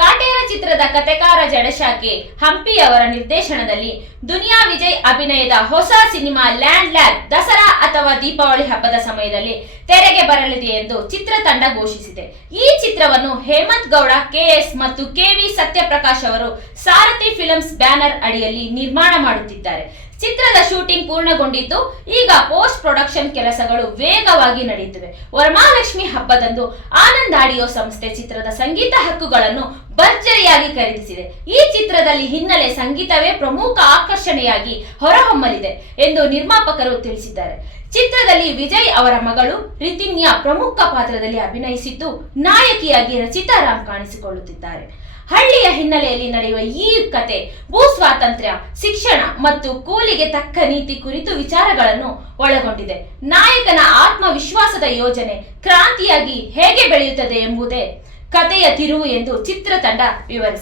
ಕಾಟೇರ ಚಿತ್ರದ ಕಥೆಕಾರ ಜಡಶಾಖೆ ಹಂಪಿ ಅವರ ನಿರ್ದೇಶನದಲ್ಲಿ ದುನಿಯಾ ವಿಜಯ್ ಅಭಿನಯದ ಹೊಸ ಸಿನಿಮಾ ಲ್ಯಾಂಡ್ ಲ್ಯಾಬ್ ದಸರಾ ಅಥವಾ ದೀಪಾವಳಿ ಹಬ್ಬದ ಸಮಯದಲ್ಲಿ ತೆರೆಗೆ ಬರಲಿದೆ ಎಂದು ಚಿತ್ರತಂಡ ಘೋಷಿಸಿದೆ. ಈ ಚಿತ್ರವನ್ನು ಹೇಮಂತ್ ಗೌಡ ಕೆಎಸ್ ಮತ್ತು ಕೆವಿ ಸತ್ಯಪ್ರಕಾಶ್ ಅವರು ಸಾರಥಿ ಫಿಲ್ಮ್ಸ್ ಬ್ಯಾನರ್ ಅಡಿಯಲ್ಲಿ ನಿರ್ಮಾಣ ಮಾಡುತ್ತಿದ್ದಾರೆ. ಚಿತ್ರದ ಶೂಟಿಂಗ್ ಪೂರ್ಣಗೊಂಡಿದ್ದು ಈಗ ಪೋಸ್ಟ್ ಪ್ರೊಡಕ್ಷನ್ ಕೆಲಸಗಳು ವೇಗವಾಗಿ ನಡೆಯುತ್ತಿವೆ. ವರಮಹಾಲಕ್ಷ್ಮಿ ಹಬ್ಬದಂದು ಆನಂದ್ ಆಡಿಯೋ ಸಂಸ್ಥೆ ಚಿತ್ರದ ಸಂಗೀತ ಹಕ್ಕುಗಳನ್ನು ಭರ್ಜರಿಯಾಗಿ ಖರೀದಿಸಿದೆ. ಈ ಚಿತ್ರದಲ್ಲಿ ಹಿನ್ನೆಲೆ ಸಂಗೀತವೇ ಪ್ರಮುಖ ಆಕರ್ಷಣೆಯಾಗಿ ಹೊರಹೊಮ್ಮಲಿದೆ ಎಂದು ನಿರ್ಮಾಪಕರು ತಿಳಿಸಿದ್ದಾರೆ. ಚಿತ್ರದಲ್ಲಿ ವಿಜಯ್ ಅವರ ಮಗಳು ರಿತಿನ್ಯಾ ಪ್ರಮುಖ ಪಾತ್ರದಲ್ಲಿ ಅಭಿನಯಿಸಿದ್ದು, ನಾಯಕಿಯಾಗಿ ರಚಿತಾ ರಾಮ್ ಕಾಣಿಸಿಕೊಳ್ಳುತ್ತಿದ್ದಾರೆ. ಹಳ್ಳಿಯ ಹಿನ್ನೆಲೆಯಲ್ಲಿ ನಡೆಯುವ ಈ ಕತೆ ಭೂ ಸ್ವಾತಂತ್ರ್ಯ, ಶಿಕ್ಷಣ ಮತ್ತು ಕೂಲಿಗೆ ತಕ್ಕ ನೀತಿ ಕುರಿತು ವಿಚಾರಗಳನ್ನು ಒಳಗೊಂಡಿದೆ. ನಾಯಕನ ಆತ್ಮವಿಶ್ವಾಸದ ಯೋಜನೆ ಕ್ರಾಂತಿಯಾಗಿ ಹೇಗೆ ಬೆಳೆಯುತ್ತದೆ ಎಂಬುದೇ ಕಥೆಯ ತಿರುವು ಎಂದು ಚಿತ್ರತಂಡ ವಿವರಿಸಿದೆ.